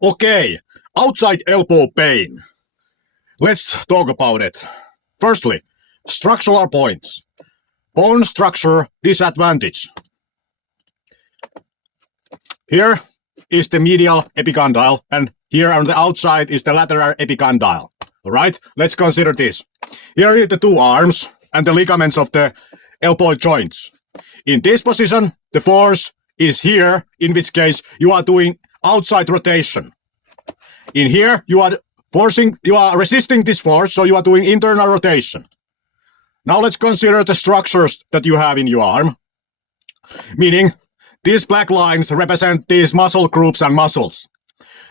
Okay, outside elbow pain. Let's talk about it. Firstly, structural points. Bone structure disadvantage. Here is the medial epicondyle, and here on the outside is the lateral epicondyle. Alright, let's consider this. Here are the two arms and the ligaments of the elbow joints. In this position, the force is here, in which case you are doing outside rotation. In here, you are resisting this force, so you are doing internal rotation. Now let's consider the structures that you have in your arm. Meaning, these black lines represent these muscle groups and muscles.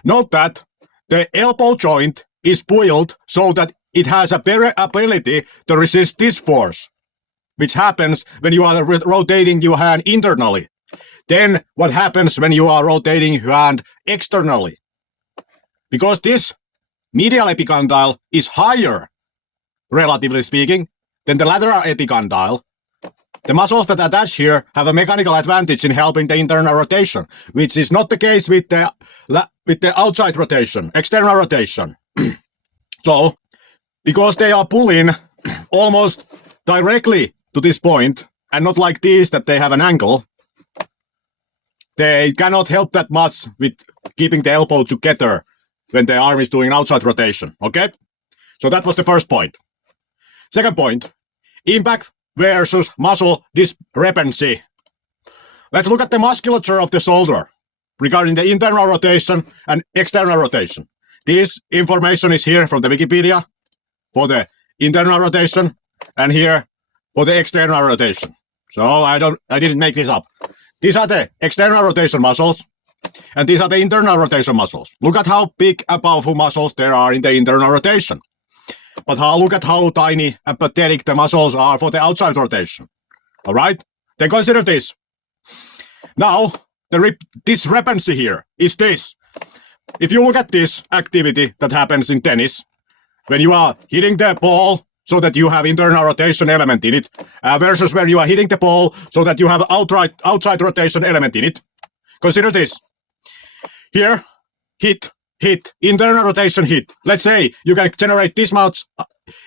Note that the elbow joint is built so that it has a better ability to resist this force, which happens when you are rotating your hand internally. Then what happens when you are rotating your hand externally? Because this medial epicondyle is higher, relatively speaking, than the lateral epicondyle, the muscles that attach here have a mechanical advantage in helping the internal rotation, which is not the case with the outside rotation, external rotation. So, because they are pulling almost directly to this point, and not like these that they have an angle, they cannot help that much with keeping the elbow together when the arm is doing outside rotation, okay? So that was the first point. Second point, impact versus muscle discrepancy. Let's look at the musculature of the shoulder regarding the internal rotation and external rotation. This information is here from the Wikipedia for the internal rotation and here for the external rotation. So I didn't make this up. These are the external rotation muscles and these are the internal rotation muscles. Look at how big and powerful muscles there are in the internal rotation. But look at how tiny and pathetic the muscles are for the outside rotation. Alright? Then consider this. Now, the discrepancy here is this. If you look at this activity that happens in tennis, when you are hitting the ball so that you have internal rotation element in it, versus when you are hitting the ball so that you have outside rotation element in it. Consider this. Here, hit, internal rotation hit. Let's say you can generate this much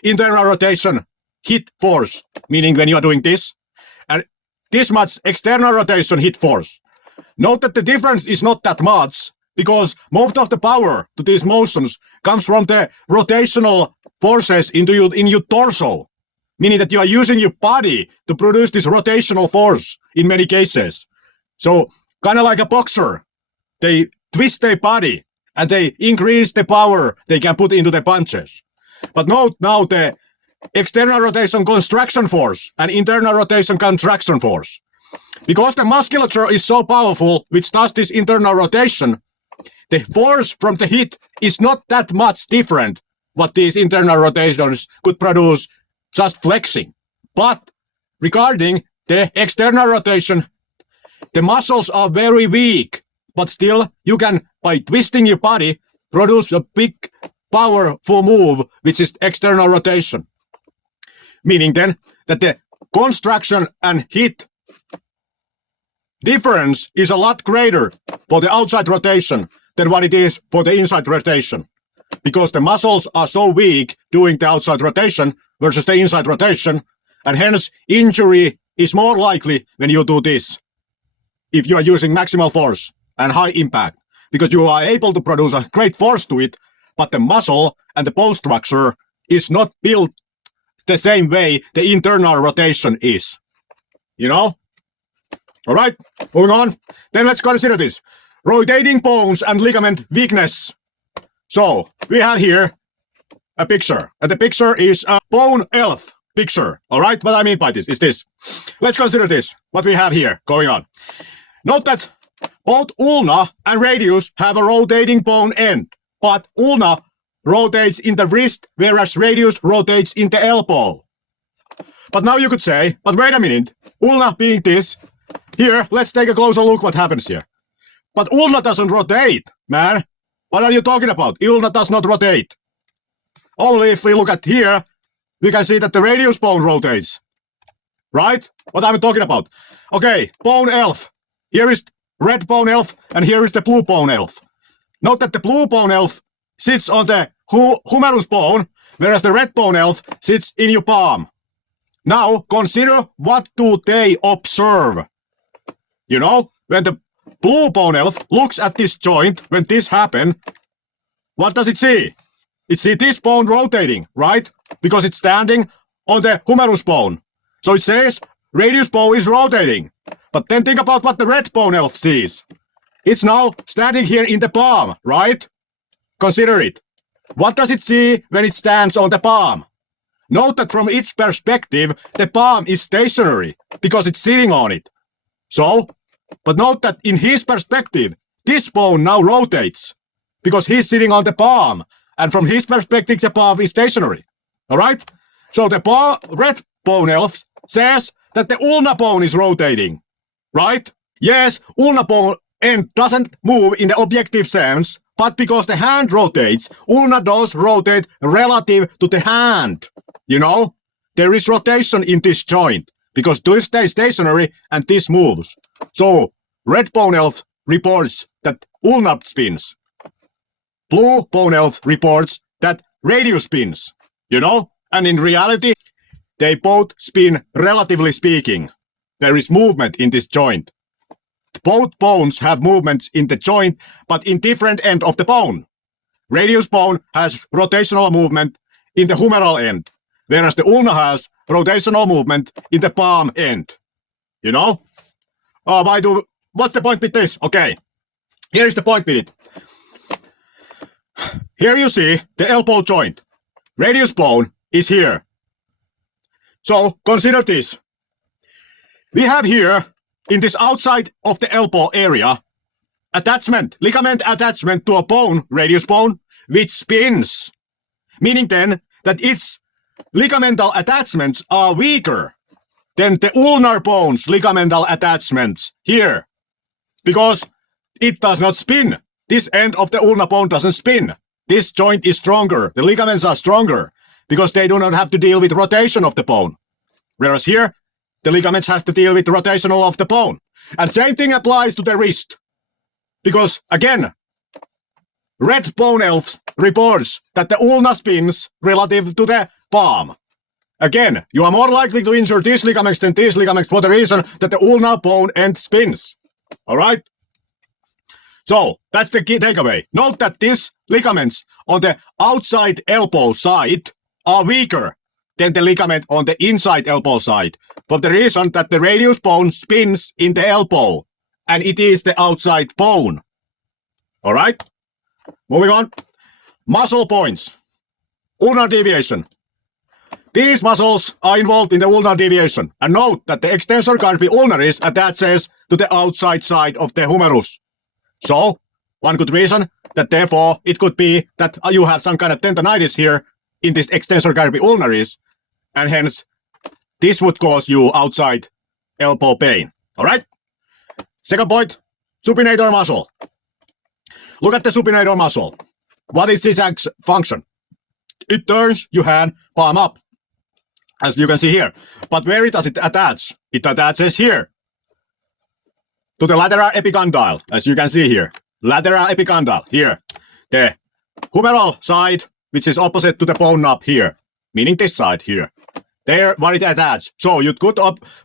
internal rotation hit force, meaning when you are doing this, and this much external rotation hit force. Note that the difference is not that much, because most of the power to these motions comes from the rotational forces in your torso, meaning that you are using your body to produce this rotational force in many cases. So, kind of like a boxer, they twist their body and they increase the power they can put into the punches. But note now the external rotation construction force and internal rotation contraction force. Because the musculature is so powerful, which does this internal rotation, the force from the hit is not that much different what these internal rotations could produce just flexing. But regarding the external rotation, the muscles are very weak, but still you can, by twisting your body, produce a big powerful move, which is external rotation. Meaning then that the construction and hit difference is a lot greater for the outside rotation than what it is for the inside rotation. Because the muscles are so weak doing the outside rotation versus the inside rotation, and hence injury is more likely when you do this. If you are using maximal force and high impact, because you are able to produce a great force to it, but the muscle and the bone structure is not built the same way the internal rotation is. You know? Alright, moving on. Then let's consider this. Rotating bones and ligament weakness. So, we have here a picture. And the picture is a bone health picture. Alright, what I mean by this is this. Let's consider this, what we have here going on. Note that both ulna and radius have a rotating bone end, but ulna rotates in the wrist, whereas radius rotates in the elbow. But now you could say, but wait a minute, ulna being this, here, let's take a closer look what happens here. But ulna doesn't rotate, man. What are you talking about? Ulna does not rotate. Only if we look at here, we can see that the radius bone rotates. Right? What am I talking about? Okay, bone health. Here is red bone health, and here is the blue bone health. Note that the blue bone health sits on the humerus bone, whereas the red bone health sits in your palm. Now, consider what do they observe. You know, when the blue bone health looks at this joint, when this happens, what does it see? It sees this bone rotating, right? Because it's standing on the humerus bone. So it says radius bone is rotating. But then think about what the red bone health sees. It's now standing here in the palm, right? Consider it. What does it see when it stands on the palm? Note that from its perspective, the palm is stationary because it's sitting on it. So, but note that in his perspective, this bone now rotates because he's sitting on the palm. And from his perspective, the palm is stationary. Alright? So the red bone health says that the ulna bone is rotating. Right? Yes, ulna bone end doesn't move in the objective sense, but because the hand rotates, ulna does rotate relative to the hand. You know? There is rotation in this joint because this stays stationary and this moves. So, red bone health reports that ulna spins. Blue bone health reports that radius spins. You know? And in reality, they both spin relatively speaking. There is movement in this joint. Both bones have movements in the joint, but in different end of the bone. Radius bone has rotational movement in the humeral end, whereas the ulna has rotational movement in the palm end. You know? What's the point with this? Okay, here is the point with it. Here you see the elbow joint. Radius bone is here. So consider this. We have here, in this outside of the elbow area, ligament attachment to a bone, radius bone, which spins. Meaning then that its ligamental attachments are weaker than the ulnar bone's ligamental attachments here. Because it does not spin. This end of the ulnar bone doesn't spin. This joint is stronger. The ligaments are stronger because they do not have to deal with rotation of the bone. Whereas here, the ligaments have to deal with the rotational of the bone. And same thing applies to the wrist. Because, again, red bone health reports that the ulna spins relative to the palm. Again, you are more likely to injure these ligaments than these ligaments for the reason that the ulnar bone end spins. Alright? So, that's the key takeaway. Note that these ligaments on the outside elbow side are weaker than the ligament on the inside elbow side, for the reason that the radius bone spins in the elbow, and it is the outside bone. Alright? Moving on. Muscle points. Ulnar deviation. These muscles are involved in the ulnar deviation, and note that the extensor carpi ulnaris attaches to the outside side of the humerus. So, one good reason that therefore it could be that you have some kind of tendonitis here in this extensor carpi ulnaris, and hence this would cause you outside elbow pain. Alright? Second point, supinator muscle. Look at the supinator muscle. What is its function? It turns your hand palm up, as you can see here. But where does it attach? It attaches here to the lateral epicondyle, as you can see here. Lateral epicondyle, here. The humeral side, which is opposite to the bone knob here, meaning this side here. There, where it attaches. So you could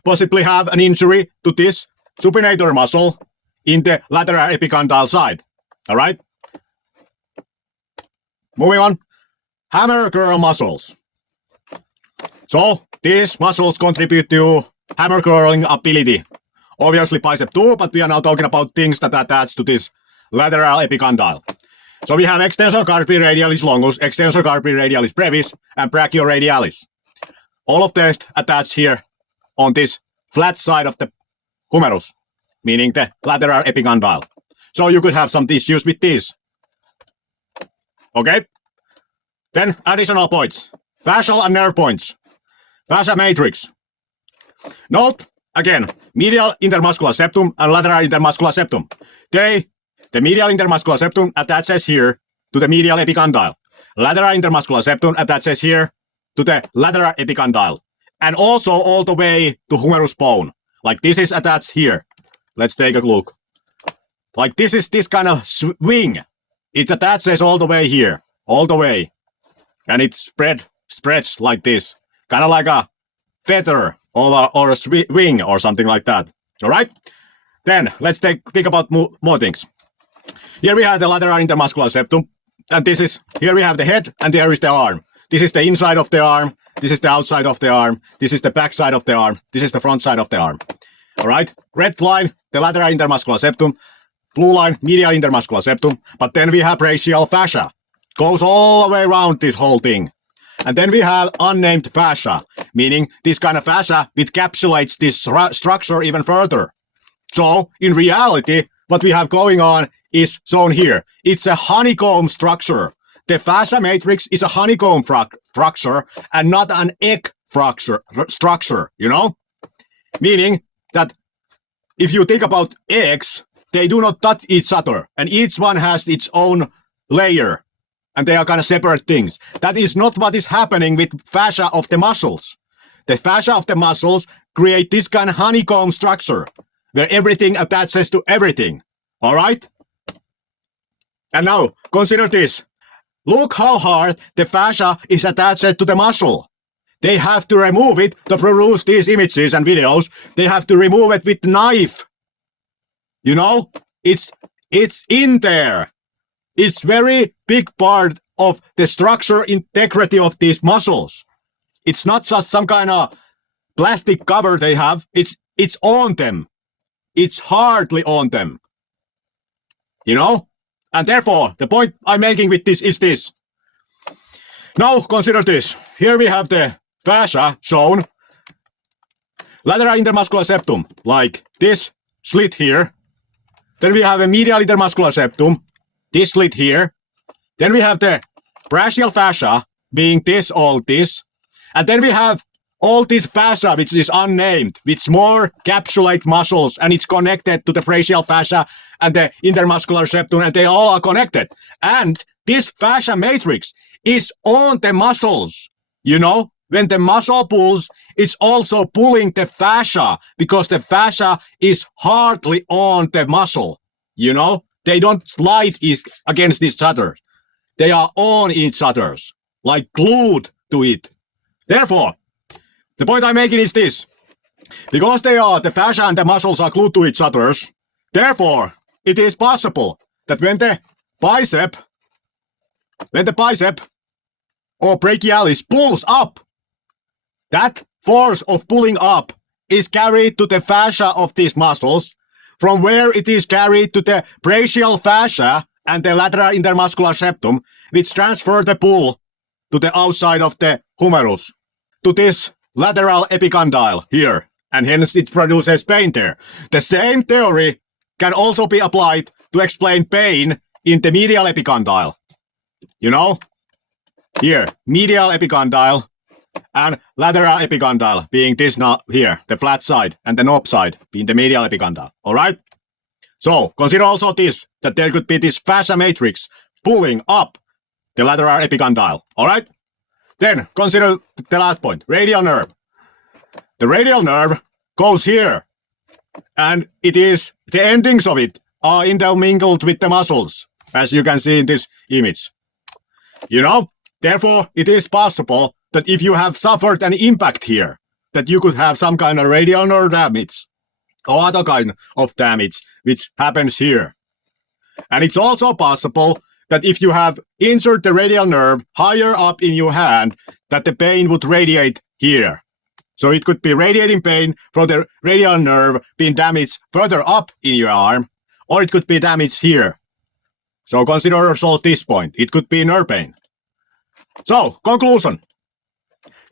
possibly have an injury to this supinator muscle in the lateral epicondyle side. Alright? Moving on. Hammer curl muscles. So, these muscles contribute to hammer curling ability. Obviously bicep too, but we are now talking about things that attach to this lateral epicondyle. So we have extensor carpi radialis longus, extensor carpi radialis brevis, and brachioradialis. All of these attach here on this flat side of the humerus, meaning the lateral epicondyle. So you could have some issues with these. Okay? Then additional points. Fascial and nerve points. Fascia matrix. Note, again, medial intermuscular septum and lateral intermuscular septum. The medial intermuscular septum attaches here to the medial epicondyle. Lateral intermuscular septum attaches here to the lateral epicondyle. And also all the way to humerus bone. Like this is attached here. Let's take a look. Like this is this kind of swing It attaches all the way here, all the way. And it spreads like this, kind of like a feather or a wing or something like that. All right? Then let's think about more things. Here we have the lateral intermuscular septum, and here we have the head, and there is the arm. This is the inside of the arm, this is the outside of the arm, this is the back side of the arm, this is the front side of the arm. All right? Red line, the lateral intermuscular septum, blue line, medial intermuscular septum, but then we have brachial fascia. Goes all the way around this whole thing. And then we have unnamed fascia, meaning this kind of fascia encapsulates this structure even further. So, in reality, what we have going on is shown here. It's a honeycomb structure. The fascia matrix is a honeycomb structure and not an egg structure, you know? Meaning that if you think about eggs, they do not touch each other, and each one has its own layer, and they are kind of separate things. That is not what is happening with fascia of the muscles. The fascia of the muscles create this kind of honeycomb structure, where everything attaches to everything. All right? And now, consider this. Look how hard the fascia is attached to the muscle. They have to remove it to produce these images and videos. They have to remove it with knife. You know? It's in there. It's very big part of the structure integrity of these muscles. It's not just some kind of plastic cover they have. It's on them. It's hardly on them. You know? And therefore, the point I'm making with this is this. Now, consider this. Here we have the fascia shown. Lateral intermuscular septum, like this slit here. Then we have a medial intermuscular septum, this slit here. Then we have the brachial fascia, being all this. And then we have all this fascia, which is unnamed, which more capsulate muscles, and it's connected to the brachial fascia and the intermuscular septum, and they all are connected. And this fascia matrix is on the muscles. You know, when the muscle pulls, it's also pulling the fascia, because the fascia is hardly on the muscle. You know, they don't slide against each other. They are on each other's, like glued to it. Therefore, the point I'm making is this. Because the fascia and the muscles are glued to each other's, therefore, it is possible that when the bicep or brachialis pulls up, that force of pulling up is carried to the fascia of these muscles, from where it is carried to the brachial fascia and the lateral intermuscular septum, which transfer the pull to the outside of the humerus, to this lateral epicondyle here, and hence it produces pain there. The same theory can also be applied to explain pain in the medial epicondyle. You know, here, medial epicondyle and lateral epicondyle being this now here, the flat side, and the knob side being the medial epicondyle. All right? So, consider also this, that there could be this fascia matrix pulling up the lateral epicondyle. All right? Then, consider the last point, radial nerve. The radial nerve goes here, and the endings of it are intermingled with the muscles, as you can see in this image. You know, therefore, it is possible that if you have suffered an impact here, that you could have some kind of radial nerve damage or other kind of damage which happens here. And it's also possible that if you have injured the radial nerve higher up in your hand, that the pain would radiate here. So it could be radiating pain from the radial nerve being damaged further up in your arm, or it could be damaged here. So consider also this point. It could be nerve pain. So, conclusion.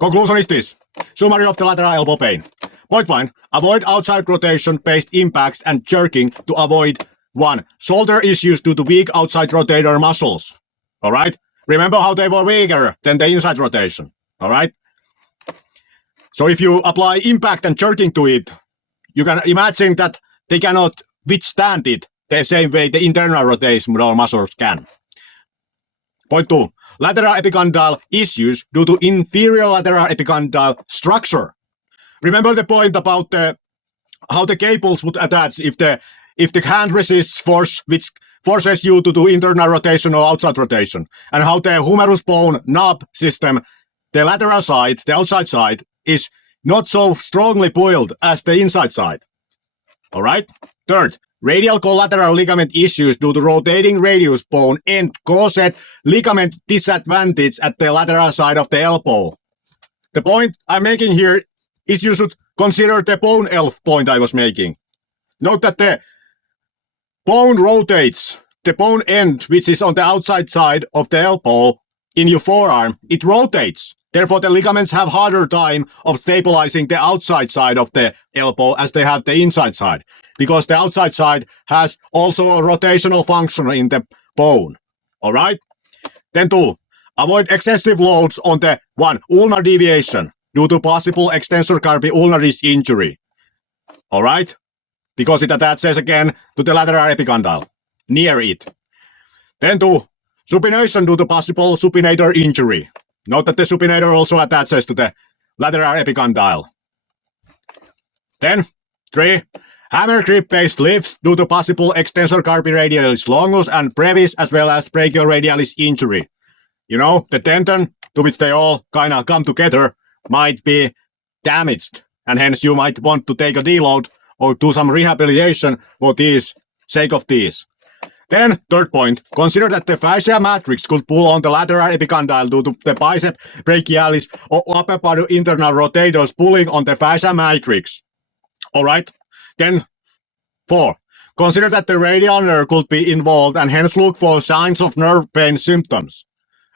Conclusion is this. Summary of the lateral elbow pain. Point 1. Avoid outside rotation-based impacts and jerking to avoid 1. Shoulder issues due to weak outside rotator muscles. Alright? Remember how they were weaker than the inside rotation. Alright? So if you apply impact and jerking to it, you can imagine that they cannot withstand it the same way the internal rotation muscles can. Point 2. Lateral epicondyle issues due to inferior lateral epicondyle structure. Remember the point about how the cables would attach if the hand resists force which forces you to do internal rotation or outside rotation, and how the humerus bone knob system, the lateral side, the outside side, is not so strongly pulled as the inside side. All right? Third, radial collateral ligament issues due to rotating radius bone end caused ligament disadvantage at the lateral side of the elbow. The point I'm making here is you should consider the bone ELF point I was making. Note that the bone rotates, the bone end, which is on the outside side of the elbow in your forearm, it rotates. Therefore, the ligaments have harder time of stabilizing the outside side of the elbow as they have the inside side, because the outside side has also a rotational function in the bone. All right? Then 2, avoid excessive loads on the 1, ulnar deviation due to possible extensor carpi ulnaris injury. All right? Because it attaches again to the lateral epicondyle, near it. Then 2, supination due to possible supinator injury. Note that the supinator also attaches to the lateral epicondyle. Then 3, hammer grip-based lifts due to possible extensor carpi radialis longus and brevis as well as brachioradialis injury. You know, the tendon to which they all kind of come together might be damaged, and hence you might want to take a deload or do some rehabilitation for these, sake of these. Then, third point, consider that the fascia matrix could pull on the lateral epicondyle due to the bicep brachialis or upper body internal rotators pulling on the fascia matrix. Alright? Then, 4, consider that the radial nerve could be involved and hence look for signs of nerve pain symptoms.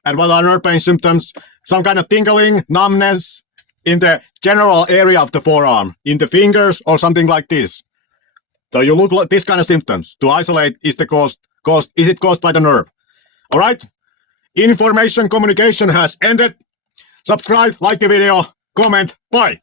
And what are nerve pain symptoms? Some kind of tingling, numbness in the general area of the forearm, in the fingers or something like this. So you look like this kind of symptoms to isolate is it caused by the nerve. All right? Information communication has ended. Subscribe, like the video, comment, bye.